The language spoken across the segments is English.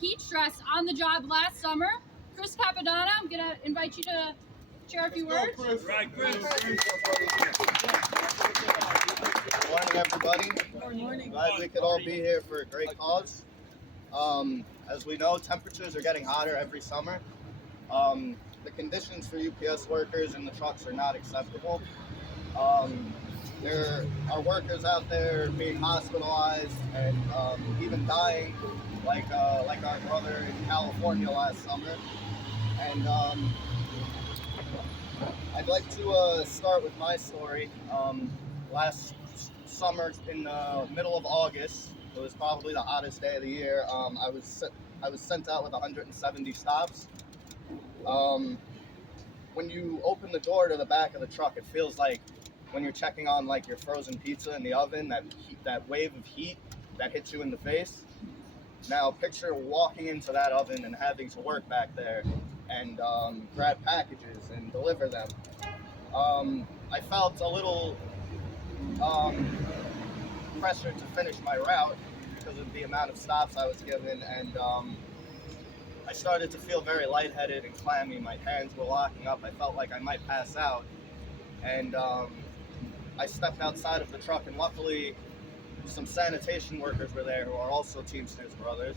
heat stress on the job last summer. Chris Capadonna, I'm going to invite you to share a few words. Right, Chris. Good morning, everybody. Good morning. Glad we could all be here for a great cause. As we know, temperatures are getting hotter every summer. The conditions for UPS workers in the trucks are not acceptable. There are workers out there being hospitalized and even dying, like our brother in California last summer. And I'd like to start with my story. Last summer, in the middle of August, it was probably the hottest day of the year. I was sent out with 170 stops. When you open the door to the back of the truck, it feels like when you're checking on like your frozen pizza in the oven, that wave of heat that hits you in the face. Now picture walking into that oven and having to work back there and grab packages and deliver them. I felt a little pressured to finish my route because of the amount of stops I was given, and I started to feel very lightheaded and clammy. My hands were locking up. I felt like I might pass out, and I stepped outside of the truck, and luckily some sanitation workers were there who are also Teamsters brothers,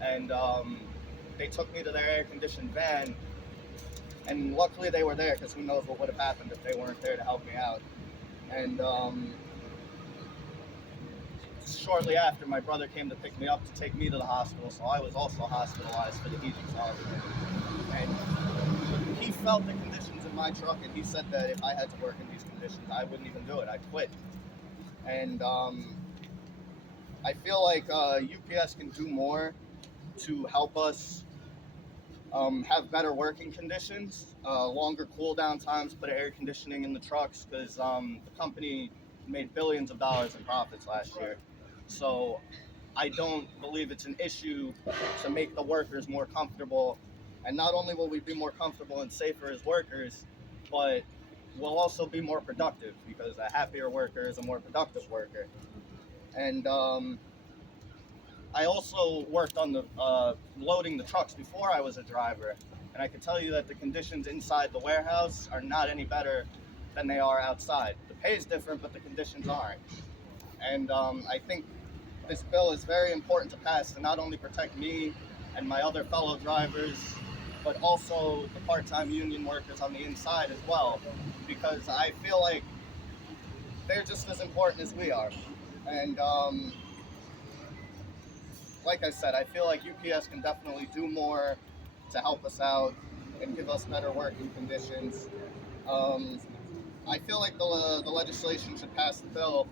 and they took me to their air-conditioned van, and luckily they were there because who knows what would have happened if they weren't there to help me out. And shortly after, my brother came to pick me up to take me to the hospital, so I was also hospitalized for the heat exhaustion. And he felt the conditions in my truck, and he said that if I had to work in these conditions, I wouldn't even do it. I'd quit. And I feel like UPS can do more to help us have better working conditions, longer cool down times, put air conditioning in the trucks, because the company made billions of dollars in profits last year. So I don't believe it's an issue to make the workers more comfortable. And not only will we be more comfortable and safer as workers, but we'll also be more productive, because a happier worker is a more productive worker. And I also worked on the loading the trucks before I was a driver, and I can tell you that the conditions inside the warehouse are not any better than they are outside. The pay is different, but the conditions aren't. And I think this bill is very important to pass to not only protect me and my other fellow drivers, but also the part-time union workers on the inside as well, because I feel like they're just as important as we are. And like I said, I feel like UPS can definitely do more to help us out and give us better working conditions. I feel like the legislation should pass the bill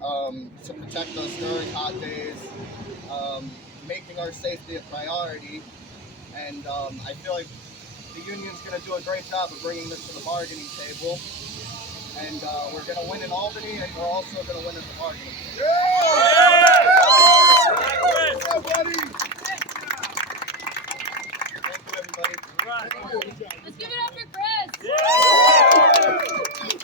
to protect us during hot days, making our safety a priority. And I feel like the union's going to do a great job of bringing this to the bargaining table. And we're going to win in Albany, and we're also going to win at the bargaining table. Thank you, everybody. Let's give it up for Chris.